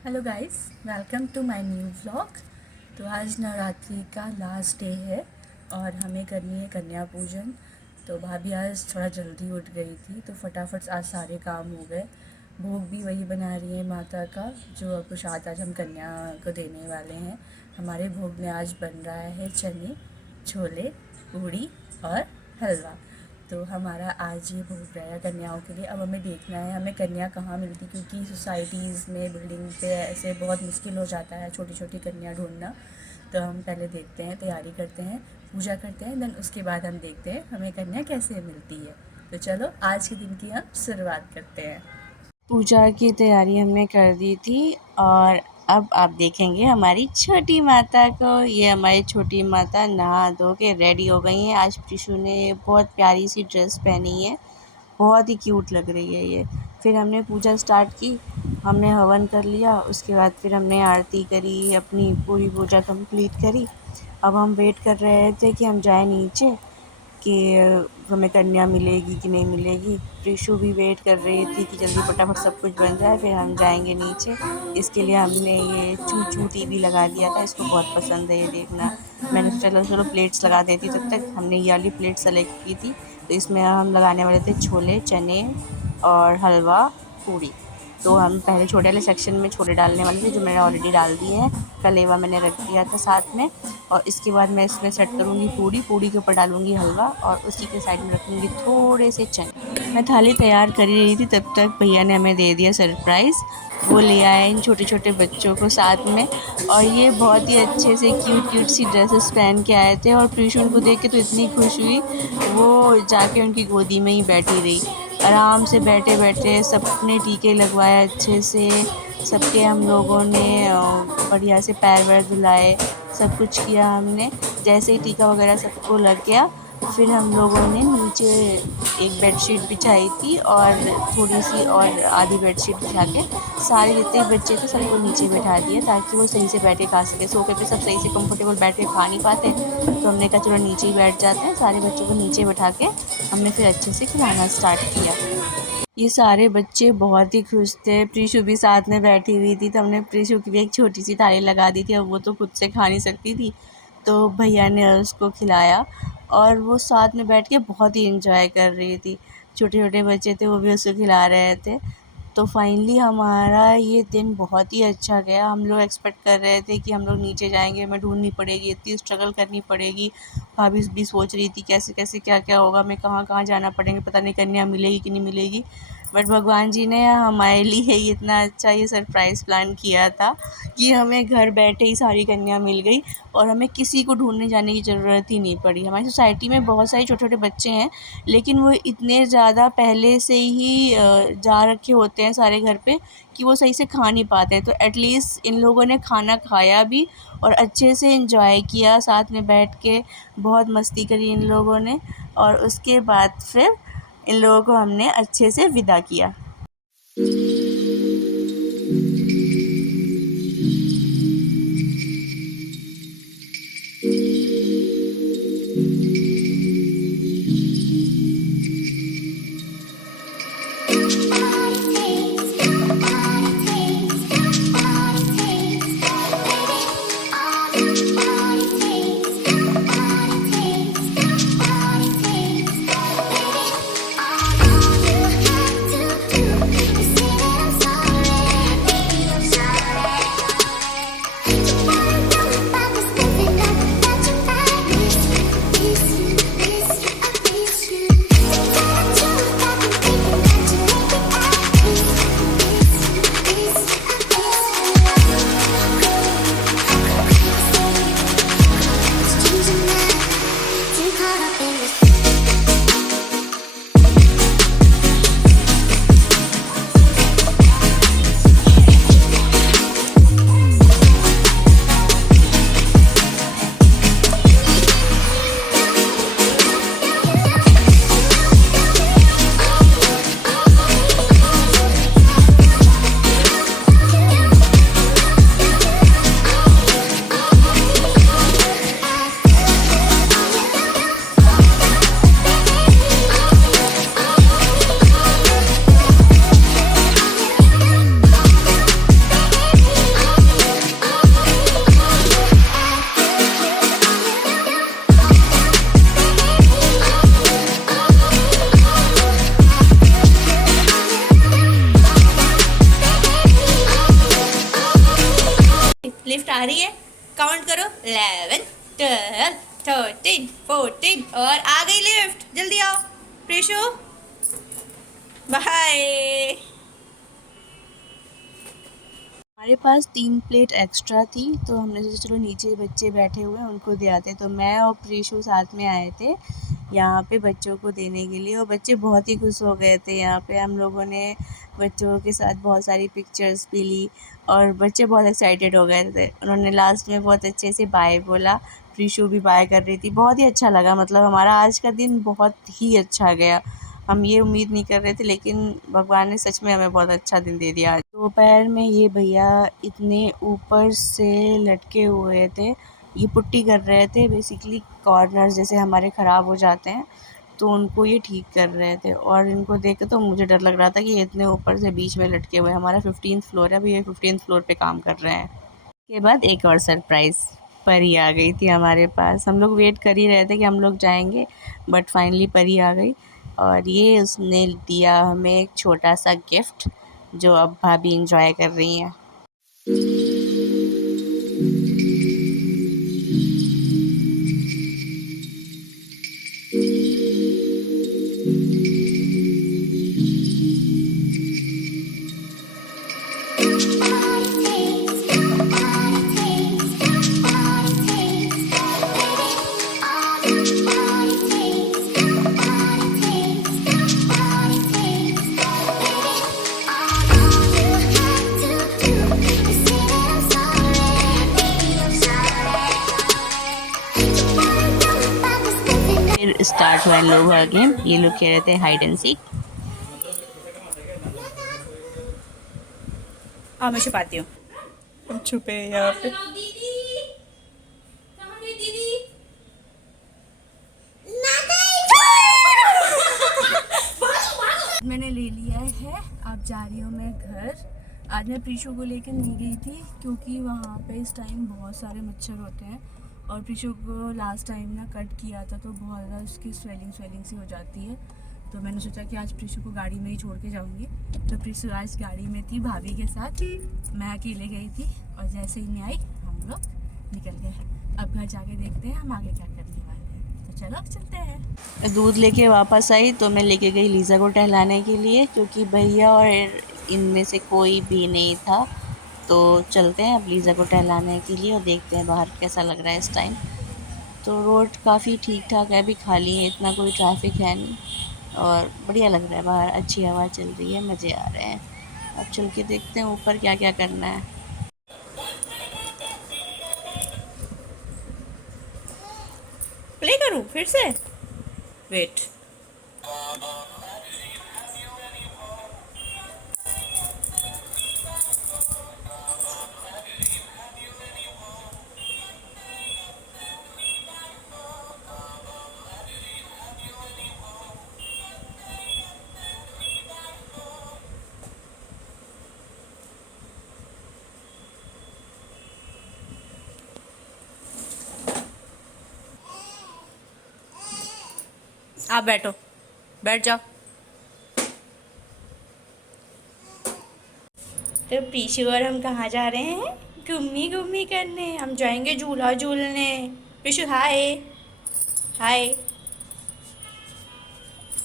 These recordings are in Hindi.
Hello guys, welcome to my new vlog. तो आज नवरात्रि का लास्ट डे है और हमें करनी है कन्या पूजन। तो भाभी आज थोड़ा जल्दी उठ गई थी तो फटाफट आज सारे काम हो गए। भोग भी वही बना रही है माता का जो प्रसाद आज हम कन्या को देने वाले हैं। हमारे भोग में आज बन रहा है चने, छोले, पूड़ी और हलवा। तो हमारा आज ये भोग रहेगा कन्याओं के लिए। अब हमें देखना है हमें कन्या कहाँ मिलती, क्योंकि सोसाइटीज़ में बिल्डिंग पे ऐसे बहुत मुश्किल हो जाता है छोटी छोटी कन्या ढूंढना। तो हम पहले देखते हैं, तैयारी करते हैं, पूजा करते हैं, देन उसके बाद हम देखते हैं हमें कन्या कैसे मिलती है। तो चलो आज के दिन की हम शुरुआत करते हैं। पूजा की तैयारी हमने कर दी थी और अब आप देखेंगे हमारी छोटी माता को। ये हमारी छोटी माता नहा धो के रेडी हो गई हैं। आज प्रिशु ने बहुत प्यारी सी ड्रेस पहनी है, बहुत ही क्यूट लग रही है ये। फिर हमने पूजा स्टार्ट की, हमने हवन कर लिया, उसके बाद फिर हमने आरती करी, अपनी पूरी पूजा कंप्लीट करी। अब हम वेट कर रहे थे कि हम जाएं नीचे कि हमें कन्या मिलेगी कि नहीं मिलेगी। प्रीशु भी वेट कर रही थी कि जल्दी फटाफट सब कुछ बन जाए फिर हम जाएंगे नीचे। इसके लिए हमने ये चू चू टीवी लगा दिया था, इसको बहुत पसंद है ये देखना। मैंने सोचा चलो चलो प्लेट्स लगा देती, तब तक हमने ये वाली प्लेट सेलेक्ट की थी। तो इसमें हम लगाने वाले थे छोले, चने और हलवा, पूड़ी। तो हम पहले छोटे वाले सेक्शन में छोले डालने वाले थे जो मैंने ऑलरेडी डाल दिए हैं। कलेवा मैंने रख दिया था साथ में। और इसके बाद मैं इसमें सेट करूँगी पूड़ी के ऊपर डालूँगी हलवा और उसी के साइड में रखूँगी थोड़े से चने। मैं थाली तैयार कर ही रही थी तब तक भैया ने हमें दे दिया सरप्राइज़। वो ले आए इन छोटे छोटे बच्चों को साथ में और ये बहुत ही अच्छे से क्यूट क्यूट सी ड्रेसेस पहन के आए थे। और प्रीशु उनको देख के तो इतनी खुश हुई, वो जाके उनकी गोदी में ही बैठी रही। आराम से बैठे बैठे सबने टीके लगवाए अच्छे से। सबके हम लोगों ने बढ़िया से पैर वैर धुलाए, सब कुछ किया हमने। जैसे ही टीका वगैरह सबको लग गया फिर हम लोगों ने नीचे एक बेडशीट बिछाई थी और थोड़ी सी और आधी बेडशीट बिछा के सारे जितने बच्चे थे सबको नीचे बैठा दिया ताकि वो सही से बैठे खा सके। सोफे पे सब सही से कंफर्टेबल बैठ के खा नहीं पाते, तो हमने कहा चलो नीचे ही बैठ जाते हैं। सारे बच्चों को नीचे बैठा के हमने फिर अच्छे से खिलाना स्टार्ट किया। ये सारे बच्चे बहुत ही खुश थे। प्रीशु भी साथ में बैठी हुई थी, तो हमने प्रीशु की भी एक छोटी सी थाली लगा दी थी। अब वो तो खुद से खा नहीं सकती थी, तो भैया ने उसको खिलाया और वो साथ में बैठ के बहुत ही एंजॉय कर रही थी। छोटे छोटे बच्चे थे वो भी उसको खिला रहे थे। तो फाइनली हमारा ये दिन बहुत ही अच्छा गया। हम लोग एक्सपेक्ट कर रहे थे कि हम लोग नीचे जाएंगे, हमें ढूंढनी पड़ेगी, इतनी स्ट्रगल करनी पड़ेगी। भाभी भी सोच रही थी कैसे कैसे क्या क्या होगा, हमें कहाँ कहाँ जाना पड़ेंगे, पता नहीं कन्या मिलेगी कि नहीं मिलेगी। बट भगवान जी ने हमारे लिए इतना अच्छा ये सरप्राइज़ प्लान किया था कि हमें घर बैठे ही सारी कन्या मिल गई और हमें किसी को ढूंढने जाने की ज़रूरत ही नहीं पड़ी। हमारी सोसाइटी में बहुत सारे छोटे छोटे बच्चे हैं, लेकिन वो इतने ज़्यादा पहले से ही जा रखे होते हैं सारे घर पे कि वो सही से खा नहीं पाते हैं। तो एटलीस्ट इन लोगों ने खाना खाया भी और अच्छे से एंजॉय किया, साथ में बैठ के बहुत मस्ती करी इन लोगों ने। और उसके बाद फिर इन लोगों को हमने अच्छे से विदा किया। लिफ्ट आ रही है, काउंट करो 11 12 13 14 और आ गई लिफ्ट। जल्दी आओ प्रीशु, बाय। हमारे पास 3 प्लेट एक्स्ट्रा थी तो हमने सोचा चलो नीचे बच्चे बैठे हुए हैं उनको दे आते। तो मैं और प्रीशु साथ में आए थे यहाँ पे बच्चों को देने के लिए और बच्चे बहुत ही खुश हो गए थे। यहाँ पे हम लोगों ने बच्चों के साथ बहुत सारी पिक्चर्स भी ली और बच्चे बहुत एक्साइटेड हो गए थे। उन्होंने लास्ट में बहुत अच्छे से बाय बोला, प्रीशु भी बाय कर रही थी। बहुत ही अच्छा लगा, मतलब हमारा आज का दिन बहुत ही अच्छा गया। हम ये उम्मीद नहीं कर रहे थे लेकिन भगवान ने सच में हमें बहुत अच्छा दिन दे दिया। दोपहर में ये भैया इतने ऊपर से लटके हुए थे, ये पुट्टी कर रहे थे। बेसिकली कॉर्नर्स जैसे हमारे ख़राब हो जाते हैं तो उनको ये ठीक कर रहे थे और इनको देख के तो मुझे डर लग रहा था कि ये इतने ऊपर से बीच में लटके हुए हैं। हमारा 15th फ्लोर है, अभी ये 15th फ्लोर पे काम कर रहे हैं। के बाद एक और सरप्राइज़, परी आ गई थी हमारे पास। हम लोग वेट कर ही रहे थे कि हम लोग जाएंगे बट फाइनली परी आ गई और ये उसने दिया हमें एक छोटा सा गिफ्ट जो अब भाभी इंजॉय कर रही हैं। स्टार्ट हुआ इन लोगों का गेम। ये लोग खेल रहे थे हाइड एंड सीक। हाँ मैं छुपाती हूँ, हम छुपे यहाँ पे। मैंने ले लिया है, अब जा रही हूँ मैं घर। आज मैं प्रीशु को लेकर नहीं गई थी क्योंकि वहाँ पे इस टाइम बहुत सारे मच्छर होते हैं और प्रीशु को लास्ट टाइम ना कट किया था तो बहुत ज़्यादा उसकी स्वेलिंग सी हो जाती है। तो मैंने सोचा कि आज प्रीशु को गाड़ी में ही छोड़ के जाऊँगी। तो प्रीशु आज गाड़ी में थी भाभी के साथ, मैं अकेले गई थी और जैसे ही मैं आई हम लोग निकल गए। अब घर जाके देखते हैं हम आगे क्या करने वाले हैं, तो चलो चलते हैं। दूध लेके वापस आई तो मैं लेके गई लीज़ा को टहलाने के लिए क्योंकि भैया और इनमें से कोई भी नहीं था। तो चलते हैं अब लीज़ा को टहलाने के लिए और देखते हैं बाहर कैसा लग रहा है इस टाइम। तो रोड काफ़ी ठीक ठाक है, अभी खाली है, इतना कोई ट्रैफिक है नहीं और बढ़िया लग रहा है बाहर, अच्छी हवा चल रही है, मज़े आ रहे हैं। अब चल के देखते हैं ऊपर क्या क्या करना है। प्ले करूं फिर से, वेट। आप बैठो, बैठ जाओ। तो पीछे और हम कहाँ जा रहे हैं? घूमी करने। हम जाएंगे झूला झूलने। पीछू हाय हाय।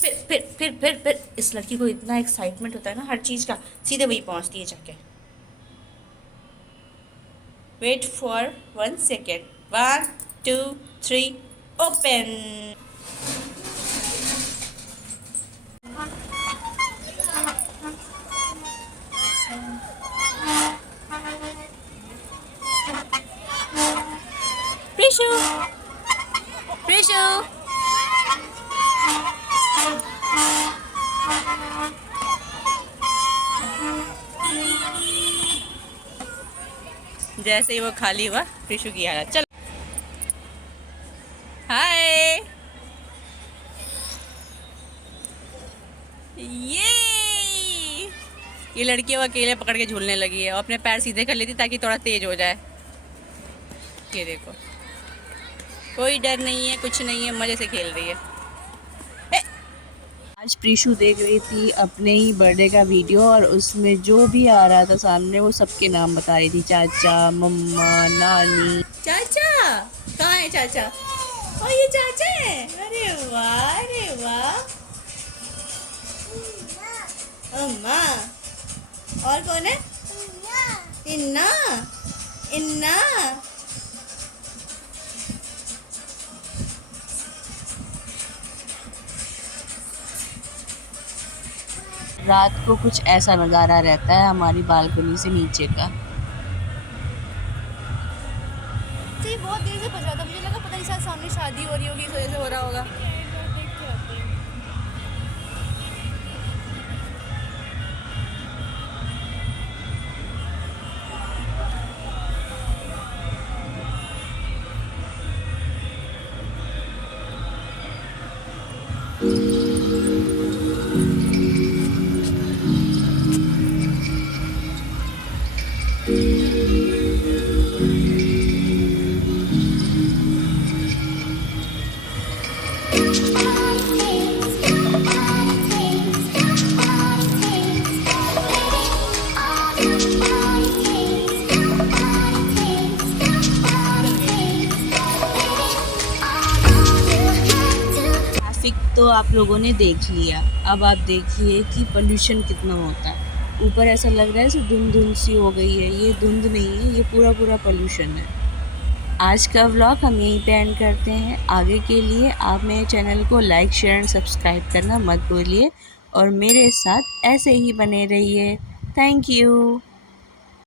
फिर इस लड़की को इतना एक्साइटमेंट होता है ना हर चीज़ का, सीधे वही पहुँचती है जाके। Wait for 1 second, 1 2 3 open. Preeshu Preeshu जैसे ही वो खाली हुआ प्रीशु की हालत। चलो हाय। ये लड़की वो अकेले पकड़ के झूलने लगी है और अपने पैर सीधे कर लेती ताकि थोड़ा तेज हो जाए। ये देखो, कोई डर नहीं है, कुछ नहीं है, मज़े से खेल रही है। आज प्रीशु देख रही थी अपने ही बर्थडे का वीडियो और उसमें जो भी आ रहा था सामने वो सबके नाम बता रही थी, चाचा, मम्मा, नानी। चाचा कहाँ है चाचा? ओ ये चाचा है, अरे वाह अरे वाह। अम्मा और कौन है? इन्ना इन्ना। रात को कुछ ऐसा नज़ारा रहता है हमारी बालकनी से नीचे का। जी बहुत देर से बजा था, मुझे लगा पता नहीं शायद सामने शादी हो रही होगी, इस वजह से हो रहा होगा। तो आप लोगों ने देख लिया, अब आप देखिए कि पोल्यूशन कितना होता है। ऊपर ऐसा लग रहा है जैसे धुंध धुंध सी हो गई है, ये धुंध नहीं है, ये पूरा पूरा पोल्यूशन है। आज का व्लॉग हम यहीं पे एंड करते हैं। आगे के लिए आप मेरे चैनल को लाइक शेयर एंड सब्सक्राइब करना मत भूलिए और मेरे साथ ऐसे ही बने रहिए। Thank you.